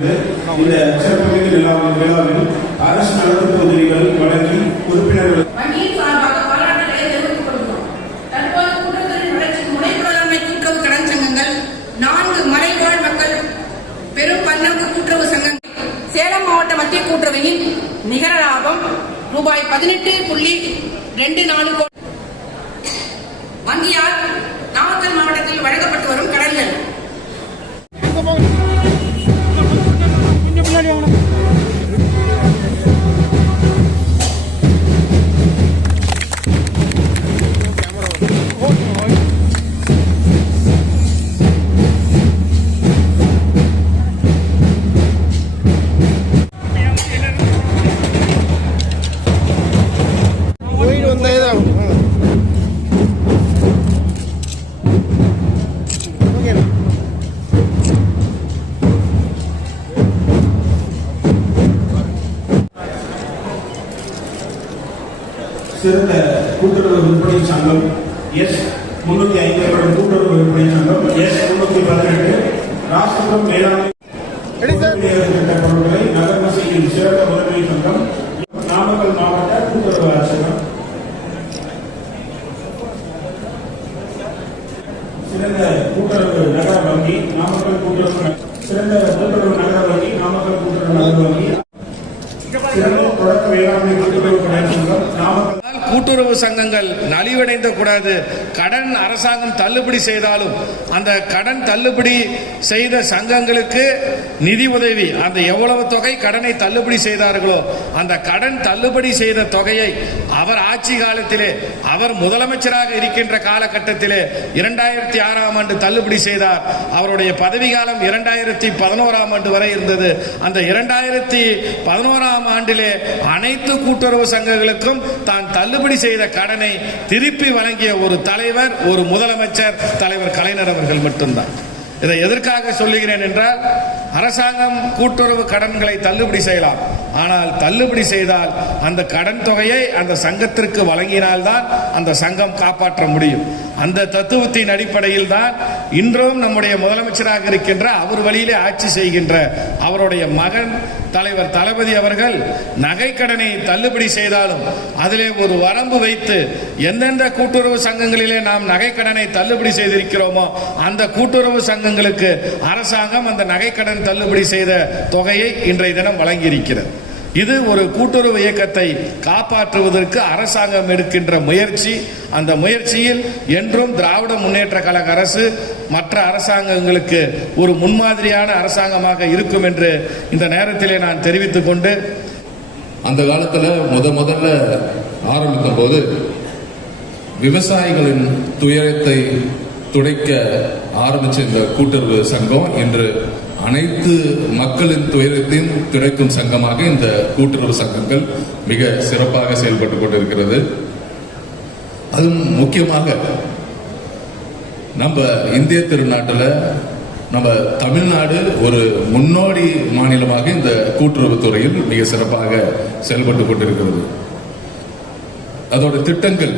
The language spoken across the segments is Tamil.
இந்த சிறப்புமிகு விழாவில் அரசு நலத்திட்ட உதவிகள் வழங்கி உறுப்பினர்கள் சங்கங்கள் நான்கு மலைவாழ் மக்கள் பெரும் சங்கங்கள் சேலம் மாவட்ட மத்திய கூட்டுறவையின் நிகர லாபம் ரூபாய் பதினெட்டு புள்ளி ரெண்டு நாலு கோடி. வங்கியால் சிறந்த கூட்டுறவு விற்பனை சங்கம். எஸ் முன்னூத்தி ஐம்பது கூட்டுறவு விற்பனை சங்கம். எஸ் முன்னூத்தி பதினெட்டு ராஷ்டிரம் திட்ட பொருட்களை நகர்வு செய்யும் சிறந்த உதவி சங்கம். நாமக்கல் மாவட்ட கூட்டுறவு சங்கம் சிறந்த கூட்டுறவு நகர வங்கி நாமக்கல் கூட்டுறவு சிறந்த கூட்டுறவு நகர வங்கி நாமக்கல் கூட்டுறவு நகர வங்கி. சிறந்த தொடக்க வேளாண்மை கூட்டுறவு கடன் சங்கம் நாமக்கல் கூட்டுறவு சங்கங்கள் நலிவடைந்த கூடாது கடன் அரசாங்கம் தள்ளுபடி செய்தாலும் அந்த கடன் தள்ளுபடி செய்த சங்கங்களுக்கு நிதி உதவி அந்த எவ்வளவு தொகை கடனை தள்ளுபடி செய்தார்களோ அந்த கடன் தள்ளுபடி செய்த தொகையை அவர் ஆட்சி காலத்திலே அவர் முதலமைச்சராக இருக்கின்ற காலகட்டத்திலே இரண்டாயிரத்தி ஆறாம் ஆண்டு தள்ளுபடி செய்தார். அவருடைய பதவி காலம் இரண்டாயிரத்தி பதினோராம் ஆண்டு வரை இருந்தது. அந்த இரண்டாயிரத்தி பதினோராம் ஆண்டிலே அனைத்து கூட்டுறவு சங்கங்களுக்கும் தான் தள்ளுபடி செய்த கடனை திருப்பி வழங்கிய ஒரு தலைவர் ஒரு முதலமைச்சர் தலைவர் கலைஞர் அவர்கள் மட்டும்தான். இதை எதற்காக சொல்லுகிறேன் என்றால் அரசாங்கம் கூட்டுறவு கடன்களை தள்ளுபடி செய்யலாம். ஆனால் தள்ளுபடி செய்தால் அந்த கடன் தொகையை அந்த சங்கத்திற்கு வழங்கினால்தான் அந்த சங்கம் காப்பாற்ற முடியும். அந்த தத்துவத்தின் அடிப்படையில் தான் இன்றும் நம்முடைய முதலமைச்சராக இருக்கின்ற அவர் வழியிலே ஆட்சி செய்கின்ற அவருடைய மகன் தலைவர் தளபதி அவர்கள் நகைக்கடனை தள்ளுபடி செய்தாலும் அதிலே ஒரு வரம்பு வைத்து எந்தெந்த கூட்டுறவு சங்கங்களிலே நாம் நகைக்கடனை தள்ளுபடி செய்திருக்கிறோமோ அந்த கூட்டுறவு சங்கங்களுக்கு அரசாங்கம் அந்த நகைக்கடன் தள்ளுபடி செய்த தொகையை இன்றைய தினம் வழங்கியிருக்கிறது. இது ஒரு கூட்டுறவு இயக்கத்தை காப்பாற்றுவதற்கு அரசாங்கம் எடுக்கின்ற முயற்சி. அந்த முயற்சியில் என்றும் திராவிட முன்னேற்ற கழக அரசு மற்ற அரசாங்கங்களுக்கு ஒரு முன்மாதிரியான அரசாங்கமாக இருக்கும் என்று இந்த நேரத்திலே நான் தெரிவித்துக் கொண்டு அந்த காலத்தில் முத முதல்ல ஆரம்பித்த போது விவசாயிகளின் துயரத்தை துடைக்க ஆரம்பிச்ச இந்த கூட்டுறவு சங்கம் இன்று அனைத்து மக்களின் துயரத்தையும் துடைக்கும் சங்கமாக இந்த கூட்டுறவு சங்கங்கள் மிக சிறப்பாக செயல்பட்டு கொண்டிருக்கிறது. அதுவும் முக்கியமாக நம்ம இந்திய திருநாட்டில் நம்ம தமிழ்நாடு ஒரு முன்னோடி மாநிலமாக இந்த கூட்டுறவு துறையில் மிக சிறப்பாக செயல்பட்டு கொண்டிருக்கிறது. அதோட திட்டங்கள்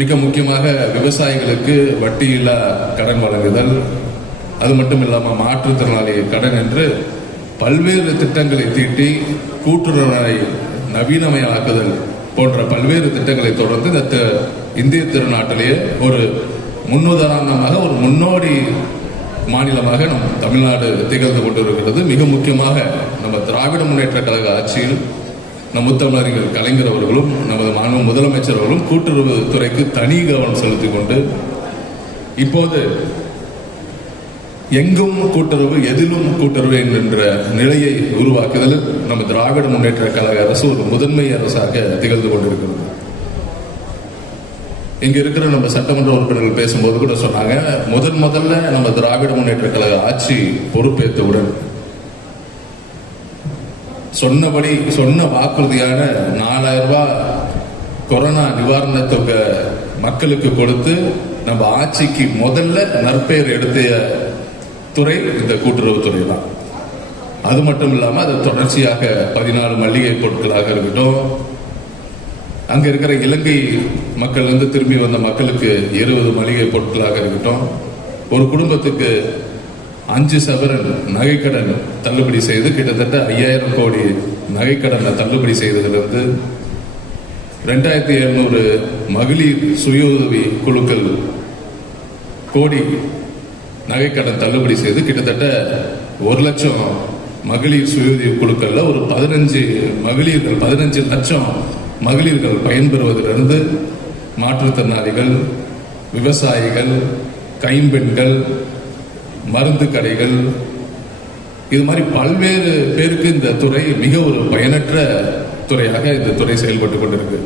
மிக முக்கியமாக விவசாயிகளுக்கு வட்டியில்லா கடன் வழங்குதல் அது மட்டும் இல்லாமல் மாற்றுத்திறனாளி கடன் என்று பல்வேறு திட்டங்களை தீட்டி கூட்டுறவை நவீனமயமாக்குதல் போன்ற பல்வேறு திட்டங்களை தொடர்ந்து இந்த இந்திய திருநாட்டிலேயே ஒரு முன்னுதாரணமாக ஒரு முன்னோடி மாநிலமாக நம் தமிழ்நாடு திகழ்ந்து கொண்டிருக்கிறது. மிக முக்கியமாக நம்ம திராவிட முன்னேற்ற கழக ஆட்சியில் நம் முத்தமிழறிஞர் கலைஞர் அவர்களும் நமது மாநில முதலமைச்சர் அவர்களும் கூட்டுறவு துறைக்கு தனி கவனம் செலுத்திக் கொண்டு இப்போது எங்கும் கூட்டுறவு எதிலும் கூட்டுறவு என்கின்ற நிலையை உருவாக்குதல் நம்ம திராவிட முன்னேற்ற கழக அரசு ஒரு முதன்மை அரசாக திகழ்ந்து கொண்டிருக்கிறது. இங்க இருக்கிற நம்ம சட்டமன்ற உறுப்பினர்கள் பேசும்போது கூட சொன்னாங்க முதன் முதல்ல நம்ம திராவிட முன்னேற்ற கழக ஆட்சி பொறுப்பேற்றவுடன் சொன்னபடி சொன்ன வாக்குறுதியான நாலாயிரம் ரூபாய் கொரோனா நிவாரண தொகை மக்களுக்கு கொடுத்து நம்ம ஆட்சிக்கு முதல்ல நற்பெயர் எடுத்த துறை இந்த கூட்டுறவுத்துறை தான் அது மட்டும் இல்லாம அது தொடர்ச்சியாக பதினாலு மளிகை பொருட்களாக இருக்கட்டும் அங்க இருக்கிற இலங்கை மக்கள் இருந்து திரும்பி வந்த மக்களுக்கு இருபது மளிகை பொருட்களாக இருக்கட்டும் ஒரு குடும்பத்துக்கு அஞ்சு சவரன் நகைக்கடன் தள்ளுபடி செய்து கிட்டத்தட்ட ஐயாயிரம் கோடி நகைக்கடனை தள்ளுபடி செய்ததிலிருந்து ரெண்டாயிரத்தி எழுநூறு மகளிர் சுய உதவி குழுக்கள் கோடி நகைக்கடன் தள்ளுபடி செய்து கிட்டத்தட்ட ஒரு லட்சம் மகளிர் சுயுதவி குழுக்கள்ல ஒரு பதினஞ்சு மகளிர்கள் பதினஞ்சு லட்சம் மகளிர்கள் பயன்பெறுவதிலிருந்து மாற்றுத்திறனாளிகள் விவசாயிகள் கைம்பெண்கள் மருந்து கடைகள் இது மாதிரி பல்வேறு பேருக்கு இந்த துறை மிக ஒரு பயனற்ற துறையாக இந்த துறை செயல்பட்டு கொண்டிருக்கு.